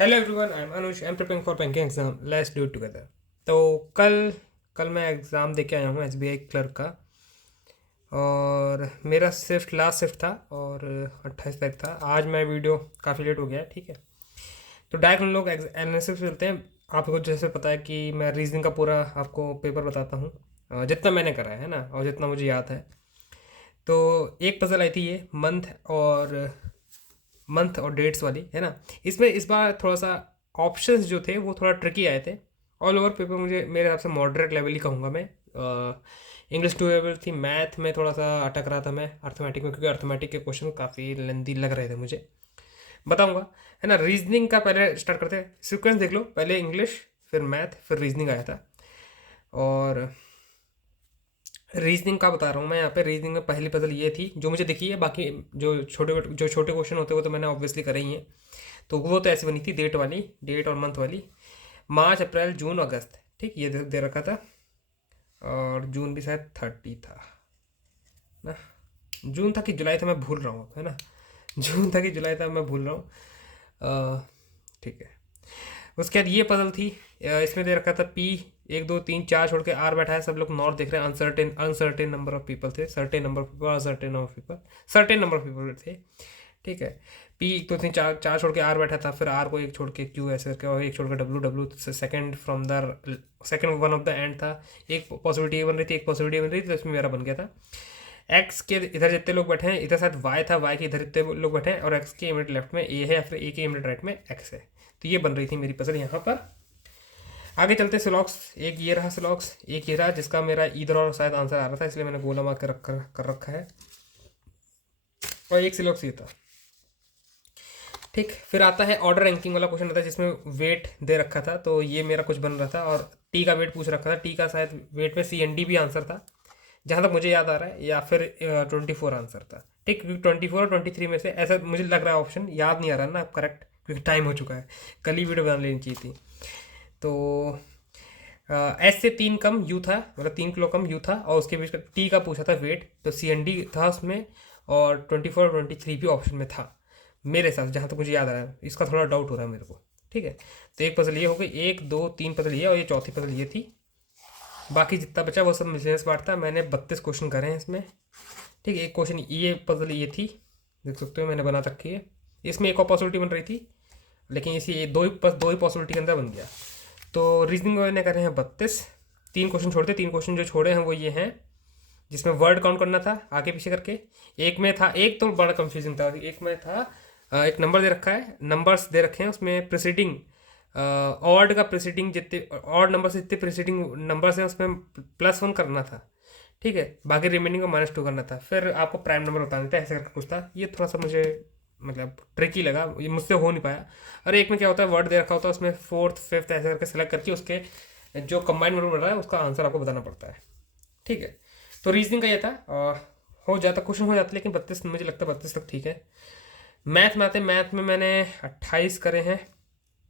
Hello everyone, I am Anuj. I am preparing for banking exam. Let's do it together. तो कल कल मैं exam दे के आया हूँ एसबीआई क्लर्क का। और मेरा शिफ्ट लास्ट शिफ्ट था और 28 तारीख था। आज मैं वीडियो काफ़ी लेट हो गया है, ठीक है। तो डायरेक्ट हम लोग एनालिसिस चलते हैं। आपको जैसे पता है कि मैं रीजनिंग का पूरा आपको पेपर बताता हूँ, जितना मैंने करा है ना, और जितना मुझे याद है। तो एक पजल आई थी ये मंथ और डेट्स वाली, है ना। इसमें इस बार थोड़ा सा ऑप्शंस जो थे वो थोड़ा ट्रिकी आए थे। ऑल ओवर पेपर मुझे मेरे हिसाब से मॉडरेट लेवल ही कहूँगा मैं। इंग्लिश टू लेवल थी। मैथ में थोड़ा सा अटक रहा था मैं, अर्थमेटिक में, क्योंकि अर्थमेटिक के क्वेश्चन काफ़ी लेंदी लग रहे थे मुझे। बताऊंगा, है ना। रीजनिंग का पहले स्टार्ट करते हैं। सीक्वेंस देख लो, पहले इंग्लिश, फिर मैथ, फिर रीजनिंग आया था। और रीजनिंग का बता रहा हूँ मैं यहाँ पे। रीजनिंग में पहली पजल ये थी जो मुझे दिखी है। बाकी जो छोटे क्वेश्चन होते हैं वो तो मैंने ऑब्वियसली करे ही हैं। तो वो तो ऐसी बनी थी, डेट वाली, डेट और मंथ वाली। मार्च, अप्रैल, जून, अगस्त, ठीक, ये दे रखा था। और जून भी शायद 30 था ना। जून था कि जुलाई था, मैं भूल रहा हूँ, है ना। जून था कि जुलाई था, मैं भूल रहा हूँ। ठीक है। उसके बाद ये पजल थी। इसमें दे रखा था पी, 1 2 3 4 छोड़ के आर बैठा है। सब लोग नॉर्थ देख रहे हैं। Uncertain uncertain number of people थे। Certain number of people, uncertain number of people, certain number of people थे, ठीक है। पी 1 2 3 4 4 छोड़ के आर बैठा था। फिर आर को एक छोड़ के क्यू ऐसे करके, और एक छोड़ के W, W second from the second one of the end था। एक पॉसिबिलिटी ये बन रही थी, एक पॉसिबिलिटी बन रही थी, तो इसमें मेरा बन गया था। एक्स के इधर जितने लोग बैठे हैं, इधर साथ वाई था, वाई के इधर जितने लोग बैठे हैं, और एक्स के इमिडिएट लेफ्ट में ए है, या फिर ए के इमिडिएट राइट में एक्स है। तो ये बन रही थी मेरी पजल यहाँ पर। आगे चलते सिलॉक्स। एक ये रहा सिलॉक्स, एक ये रहा, जिसका मेरा इधर और शायद आंसर आ रहा था, इसलिए मैंने गोला मार कर रखा है। और एक सिलॉक्स ये था, ठीक। फिर आता है ऑर्डर रैंकिंग वाला क्वेश्चन, आता है जिसमें वेट दे रखा था। तो ये मेरा कुछ बन रहा था, और टी का वेट पूछ रखा था। टी का शायद वेट में सी एन डी भी आंसर था, जहाँ तक मुझे याद आ रहा है, या फिर 24 आंसर था, ठीक। क्योंकि 24 और 23 में से ऐसा मुझे लग रहा है। ऑप्शन याद नहीं आ रहा ना करेक्ट, क्योंकि टाइम हो चुका है। कल ही वीडियो बना लेनी चाहिए थी। तो एस से 3 कम यू था, मतलब 3 किलो कम यू था, और उसके बीच का टी का पूछा था वेट, तो सी एन डी था उसमें। और 24 और 23 भी ऑप्शन में था मेरे हिसाब से, जहाँ तक मुझे याद आ रहा है। इसका थोड़ा डाउट हो रहा है मेरे को, ठीक है। तो एक पजल ये हो गई, 1 2 3 पजल ये, और ये चौथी पजल ये थी। बाकी जितना बचा वो सब मिसलेनियस पार्ट था। मैंने 32 क्वेश्चन करे हैं इसमें, ठीक है। एक क्वेश्चन ये पजल ये थी, देख सकते हो मैंने बना रखी है। इसमें एक और पॉसिबिलिटी बन रही थी, लेकिन इसी दो ही पॉसिबिलिटी के अंदर बन गया। तो रीजनिंग में मैंने करे हैं 32। 3 क्वेश्चन छोड़ते, 3 क्वेश्चन जो छोड़े हैं वो ये हैं, जिसमें वर्ड काउंट करना था आगे पीछे करके। एक में था, एक तो बड़ा कंफ्यूजिंग था। एक में था एक नंबर दे रखा है, नंबर्स दे रखे हैं उसमें प्रीसीडिंग, ऑड का प्रीसीडिंग, जितने ऑड नंबर से जितने प्रीसीडिंग नंबर्स हैं उसमें +1 करना था, ठीक है। बाकी रिमेनिंग को -2 करना था। फिर आपको प्राइम नंबर बताना था, ऐसे करके कुछ था। ये थोड़ा सा मुझे मतलब ट्रिकी लगा, ये मुझसे हो नहीं पाया। और एक में क्या होता है, वर्ड दे रखा होता है, उसमें फोर्थ फिफ्थ ऐसे करके सेलेक्ट करके उसके जो कंबाइंड वर्ड बन रहा है उसका आंसर आपको बताना पड़ता है, ठीक है। तो रीजनिंग का ये था। हो जाता क्वेश्चन हो जाता, लेकिन 32 मुझे लगता है 32 तक ठीक है। मैथ में आते हैं। मैथ में मैंने 28 करे हैं।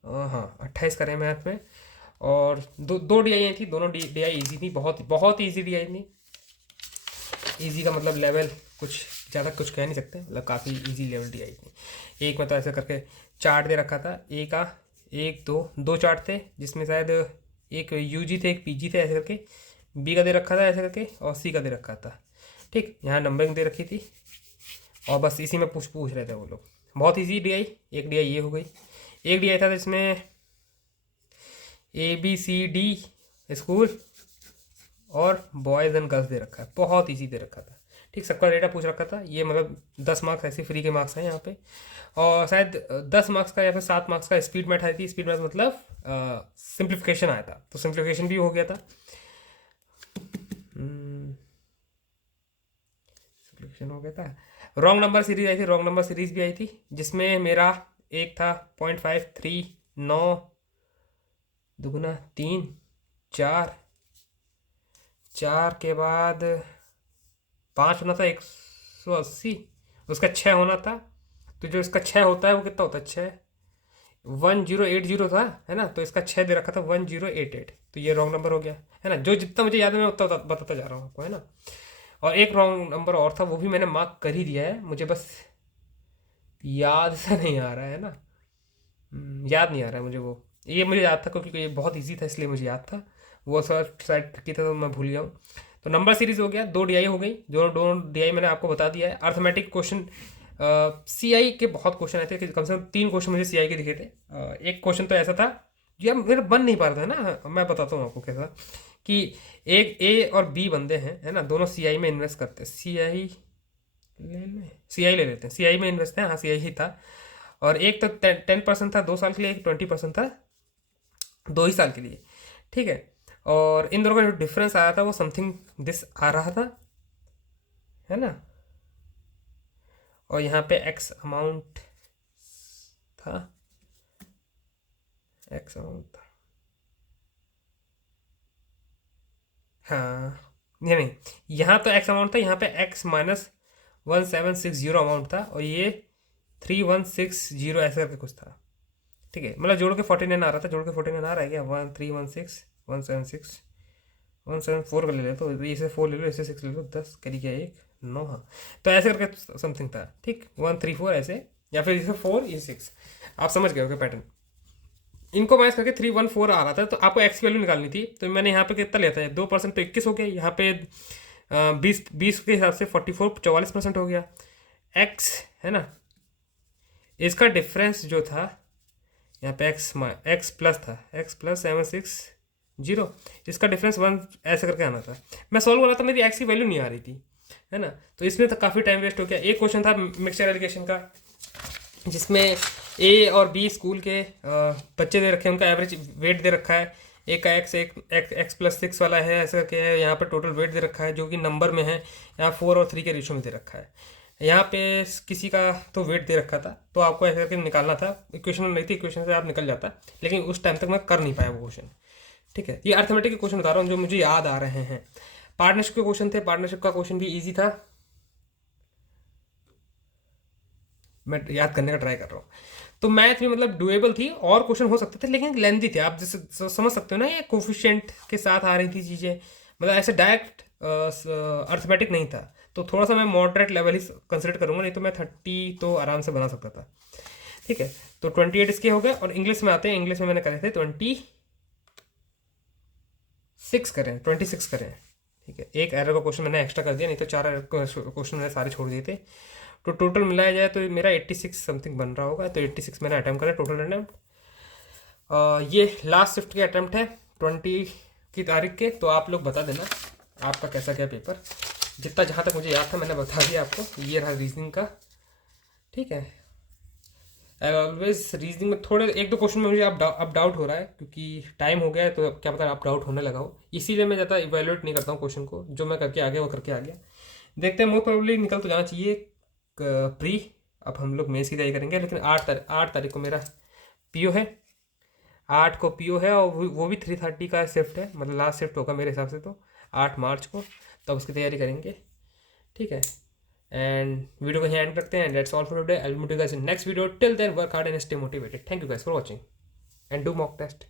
हाँ, 28 करे हैं मैथ में। और दो दो डी आई थी, दोनों डी आई ईजी थी, बहुत बहुत ईजी डी आई थी। ईजी का मतलब लेवल कुछ ज़्यादा कुछ कह नहीं सकते, मतलब काफ़ी ईजी लेवल डी आई थी। एक में तो ऐसे करके चार्ट दे रखा था। ए का एक दो दो चार्ट थे, जिसमें शायद एक यू जी थे, एक पी जी थे, ऐसे करके। बी का दे रखा था ऐसे करके, और सी का दे रखा था, ठीक। यहाँ नंबरिंग दे रखी थी, और बस इसी में पूछ पूछ रहे थे वो लोग। बहुत ईजी डी आई। एक डी आई ये हो गई। एक डी आई था जिसमें ABCD स्कूल और बॉयज़ एंड गर्ल्स दे रखा है, बहुत ईजी दे रखा था, ठीक। सबका डेटा पूछ रखा था। ये मतलब 10 मार्क्स ऐसे फ्री के मार्क्स हैं यहाँ पे। और शायद 10 मार्क्स का या फिर 7 मार्क्स का स्पीड मैथ आई थी। स्पीड मैथ मतलब सिंप्लीफिकेशन आया था, तो सिंप्लीफिकेशन भी हो गया था। सिंप्लीफिकेशन हो गया था। रॉन्ग नंबर सीरीज आई थी, रॉन्ग नंबर सीरीज भी आई थी, जिसमें मेरा एक था 0.53, 9 दुगुना 3, 4, 4 के बाद 5 होना था, 180, उसका 6 होना था। तो जो इसका 6 होता है वो कितना होता है, 6, 1080 था, है ना। तो इसका 6 दे रखा था, 1088। तो ये रॉन्ग नंबर हो गया, है ना। जो जितना मुझे याद है मैं उतना बताता जा रहा हूँ आपको, है ना। और एक रॉन्ग नंबर और था, वो भी मैंने मार्क कर ही दिया है, मुझे बस याद सा नहीं आ रहा है ना। याद नहीं आ रहा है मुझे वो। ये मुझे याद था क्योंकि ये बहुत इजी था इसलिए मुझे याद था। वो शायद ट्रिकी था तो मैं भूल गया हूँ। तो नंबर सीरीज हो गया, 2 DI हो गई, दोनों दोनों DI मैंने आपको बता दिया है। अर्थमेटिक क्वेश्चन, CI के बहुत क्वेश्चन आए थे कि कम से कम 3 क्वेश्चन मुझे CI के दिखे थे। एक क्वेश्चन तो ऐसा था जो यार मेरा बन नहीं पा रहा था ना, मैं बताता हूँ आपको कैसा। कि एक A और B बंदे हैं, है ना, दोनों CI में इन्वेस्ट करते हैं। CI ले लेते हैं, CI में इन्वेस्ट है, हाँ CI ही था। और एक तो 10% था 2 साल के लिए, एक 20% था 2 ही साल के लिए, ठीक है। और इन दोनों का जो डिफरेंस आ रहा था वो समथिंग दिस आ रहा था, है ना। और यहाँ पे एक्स अमाउंट था, एक्स अमाउंट था, हाँ, ये नहीं, यहाँ तो एक्स अमाउंट था, यहाँ पे एक्स माइनस 1760 अमाउंट था, और ये 3160 ऐसे करके कुछ था, ठीक है। मतलब जोड़ के 49 आ रहा था, जोड़ के 49 आ रहा है क्या, 1316176 174 का ले लो, तो इसे 4 ले लो, इसे 6 ले लो, 10 करी क्या, 1 9, हाँ। तो ऐसे करके समथिंग था, ठीक, 134 ऐसे, या फिर इसे 4 ये 6, आप समझ गए होगे पैटर्न। इनको माइनस करके 314 आ रहा था, तो आपको एक्स की वैल्यू निकालनी थी। तो मैंने यहाँ पे कितना लिया था, 2% तो 21 हो गया, यहाँ पे 20 के हिसाब से 44 44% हो गया एक्स, है ना। इसका डिफरेंस जो था यहाँ पे एक्स प्लस था, एक्स प्लस 760, इसका डिफरेंस 1 ऐसे करके आना था। मैं सॉल्व कर रहा था, मेरी एक्स की वैल्यू नहीं आ रही थी, है ना। तो इसमें तो काफ़ी टाइम वेस्ट हो गया। एक क्वेश्चन था मिक्सचर एलिगेशन का, जिसमें A और B स्कूल के बच्चे दे रखे हैं, उनका एवरेज वेट दे रखा है। एक का एक्स प्लस 6 वाला है, ऐसा करके है। यहाँ पे टोटल वेट दे रखा है जो कि नंबर में है, यहाँ 4 और 3 के रेशो में दे रखा है। यहाँ पे किसी का तो वेट दे रखा था, तो आपको ऐसे करके निकालना था। इक्वेशन नहीं थी, इक्वेशन से आप निकल जाता, लेकिन उस टाइम तक मैं कर नहीं पाया वो क्वेश्चन, ठीक है। ये अर्थमेटिक के क्वेश्चन बता रहा हूँ जो मुझे याद आ रहे हैं। पार्टनरशिप के क्वेश्चन थे, पार्टनरशिप का क्वेश्चन भी ईजी था, मैं याद करने का ट्राई कर रहा हूँ। तो मैथ में मतलब डुएबल थी, और क्वेश्चन हो सकते थे लेकिन लेंथी थे। आप जैसे समझ सकते हो ना, ये कोफिशिएंट के साथ आ रही थी चीज़ें, मतलब ऐसे डायरेक्ट अर्थमेटिक नहीं था। तो थोड़ा सा मैं मॉडरेट लेवल ही कंसिडर करूंगा, नहीं तो मैं 30 तो आराम से बना सकता था, ठीक है। तो 28 इसके हो गए। और इंग्लिश में आते हैं, इंग्लिश में मैंने करे थे 26 करें, ठीक है। एक एरर का क्वेश्चन मैंने एक्स्ट्रा कर दिया, नहीं तो 4 एरर क्वेश्चन मैंने सारे छोड़ दिए थे। तो टोटल मिलाया जाए तो मेरा 86 समथिंग बन रहा होगा। तो 86 मैंने अटैम्प्ट करा टोटल अटैम्प्ट। ये लास्ट शिफ्ट के अटैम्प्ट है 20 की तारीख के। तो आप लोग बता देना आपका कैसा गया पेपर। जितना जहाँ तक मुझे याद था मैंने बता दिया आपको। ये रहा रीजनिंग का, ठीक है। ऑलवेज रीजनिंग में थोड़े 1-2 क्वेश्चन में मुझे अब डाउट हो रहा है, क्योंकि टाइम हो गया है, तो क्या पता अब डाउट होने लगा हो। इसीलिए मैं ज़्यादा इवेलुएट नहीं करता हूँ क्वेश्चन को, जो मैं करके आ गया वो करके आ गया। देखते हैं, मोस्ट प्रोबेबली निकल तो जाना चाहिए प्री। अब हम लोग मेंस की तैयारी करेंगे, लेकिन 8 तारीख को मेरा पीओ है, 8 को पीओ है, और वो भी 3:30 का शिफ्ट है, मतलब लास्ट शिफ्ट होगा मेरे हिसाब से तो 8 मार्च को। तब उसकी तैयारी करेंगे, ठीक है। एंड वीडियो को यहीं एंड करते हैं। That's all for today. I will meet you guys in next video. Till then work hard and stay motivated. Thank you guys for watching and do mock test.